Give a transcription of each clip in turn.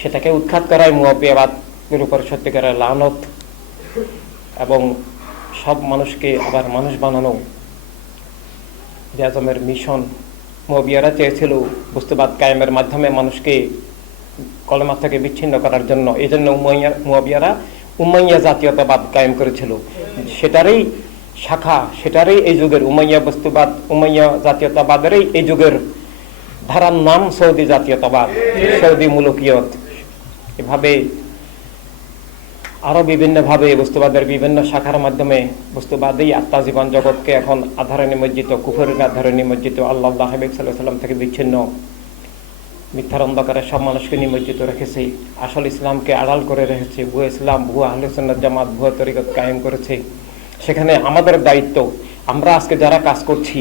সেটাকে উৎখাত করাই মুয়াবিয়াবাদের উপর সত্যিকারের লানত এবং সব মানুষকে আবার মানুষ বানানো। আজমের মিশন মুয়াবিয়ারা চেয়েছিল বস্তুবাদ কায়েমের মাধ্যমে মানুষকে কলেমা থেকে বিচ্ছিন্ন করার জন্য। এই জন্য উমাইয়া মুয়াবিয়ারা উমাইয়া জাতীয়তাবাদ কায়েম করেছিল। সেটারই শাখা, সেটারই এই যুগের উমাইয়া বস্তুবাদ, উমাইয়া জাতীয়তাবাদেরই এই যুগের ধারার নাম সৌদি জাতীয়তাবাদ, সৌদি মুলুকিয়ত। এভাবে আরও বিভিন্নভাবে বস্তুবাদের বিভিন্ন শাখার মাধ্যমে বস্তুবাদী আত্মা জীবন জগৎকে এখন আধারে নিমজ্জিত, কুফরের আধারে নিমজ্জিত, আল্লাহ হাবিব সাল্লাম থেকে বিচ্ছিন্ন, মিথ্যার অন্ধকারে সব মানুষকে নিমজ্জিত রেখেছে, আসল ইসলামকে আড়াল করে রেখেছে, ভুয়া ইসলাম, ভুয়া আহলুসন্নাত জামাত, ভুয়া তরিকত কায়েম করেছে। সেখানে আমাদের দায়িত্ব, আমরা আজকে যারা কাজ করছি,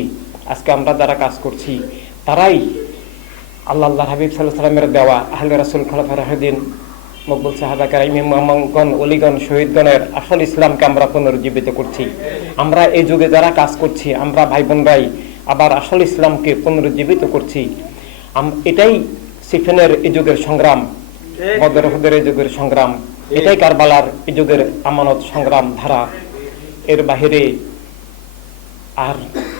আজকে আমরা যারা কাজ করছি, তারাই আল্লাহ হাবিব সাল্লাহ সাল্লামের দেওয়া আহলে রাসুল খলাফা রাহিদিন মকবুল সাহাবা কারিম ইমামগণ অলিগণ শহীদগণের আসল ইসলামকে আমরা পুনরুজ্জীবিত করছি। আমরা এই যুগে যারা কাজ করছি আমরা ভাই বোনরাই আবার আসল ইসলামকে পুনরুজ্জীবিত করছি। এটাই সিফেনের এই যুগের সংগ্রাম বদরহদের এই যুগের সংগ্রাম এটাই কারবালার এই যুগের আমানত সংগ্রাম ধারা। এর বাহিরে আর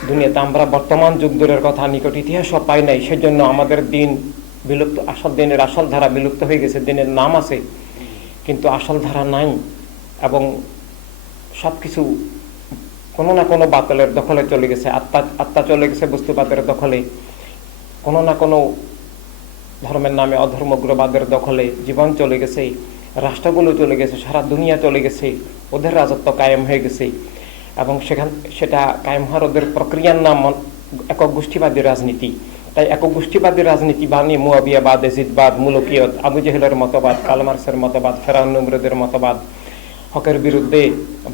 দুনিয়াতে আমরা বর্তমান যুগ দূরের কথা নিকট ইতিহাসও পাই নাই সেজন্য আমাদের দিন বিলুপ্ত, আসল দিনের আসল ধারা বিলুপ্ত হয়ে গেছে, দিনের নাম আছে, কিন্তু আসল ধারা নাই এবং সব কিছু কোনো না কোনো বাতলের দখলে চলে গেছে, আত্মা আত্মা চলে গেছে বস্তুবাদের দখলে, কোনো না কোনো ধর্মের নামে অধর্মগ্রবাদের দখলে জীবন চলে গেছে, রাষ্ট্রগুলো চলে গেছে, সারা দুনিয়া চলে গেছে, ওদের রাজত্ব কায়েম হয়ে গেছে এবং সেখান, সেটা কায়েম হওয়ার ওদের প্রক্রিয়ার নাম একক গোষ্ঠীবাদী রাজনীতি। তাই একক গোষ্ঠীবাদী রাজনীতি বানিয়ে মুয়াবিয়াবাদ এজিদবাদ, মুলকিয়ত আবু জেহেলের মতবাদ, কালমার্সের মতবাদ ফেরান নমরুদের মতবাদ, হকের বিরুদ্ধে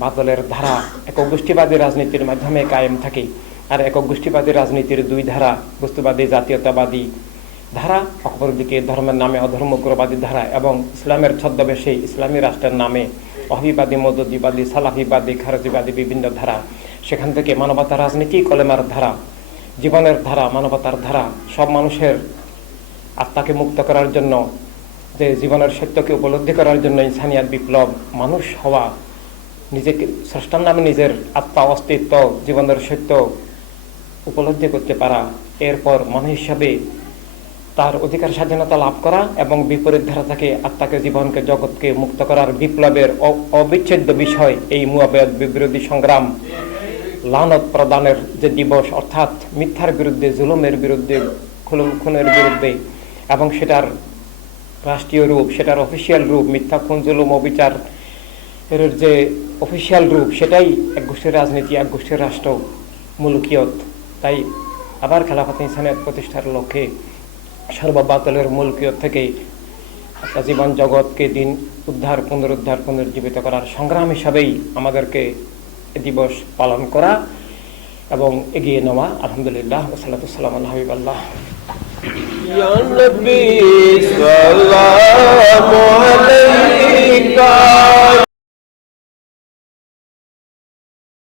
বাদলের ধারা, একক গোষ্ঠীবাদী রাজনীতির মাধ্যমে কায়েম থাকে। আর একক গোষ্ঠীবাদী রাজনীতির দুই ধারা বস্তুবাদী জাতীয়তাবাদী ধারা, অপরদিকে ধর্মের নামে অধর্মগ্রবাদী ধারা এবং ইসলামের ছদ্মবেশে ইসলামী রাষ্ট্রের নামে অহিবাদী, মদুদিবাদী, সালাফিবাদী, খারজিবাদী বিভিন্ন ধারা। সেখান থেকে মানবতা, রাজনীতি, কলেমার ধারা জীবনের ধারা, মানবতার ধারা, সব মানুষের আত্মাকে মুক্ত করার জন্য, যে জীবনের সত্যকে উপলব্ধি করার জন্য ইনসানিয়াত বিপ্লব, মানুষ হওয়া, নিজেকে, স্রষ্টার নামে নিজের আত্মা, অস্তিত্ব, জীবনের সত্য উপলব্ধি করতে পারা, এরপর মানুষ হিসাবে তার অধিকার স্বাধীনতা লাভ করা এবং বিপরীত ধারা থেকে আত্মাকে, জীবনকে, জগৎকে মুক্ত করার বিপ্লবের অবিচ্ছেদ্য বিষয় এই মুয়াবেদ বিরোধী সংগ্রাম। লানত প্রদানের যে দিবস, অর্থাৎ মিথ্যার বিরুদ্ধে, জুলুমের বিরুদ্ধে খুনের বিরুদ্ধে, এবং সেটার রাষ্ট্রীয় রূপ, সেটার অফিসিয়াল রূপ, মিথ্যা খুন, জুলুম, অবিচার এর যে অফিসিয়াল রূপ, সেটাই এক গোষ্ঠীর রাজনীতি, এক গোষ্ঠীর রাষ্ট্র মুলকিয়ত। তাই আবার খেলাফত ইনসানিয়ত প্রতিষ্ঠার লক্ষ্যে সর্ববাতলের মুলকিয়ত থেকে জীবন জগৎকে দিন উদ্ধার, পুনরুদ্ধার, পুনর্জীবিত করার সংগ্রাম হিসাবেই আমাদেরকে দিবস পালন করা এবং এগিয়ে নেওয়া আলহামদুলিল্লাহ ওসালাতাম আল্লাহ হাবিবাল্লাহ। Ya Rabbi, salam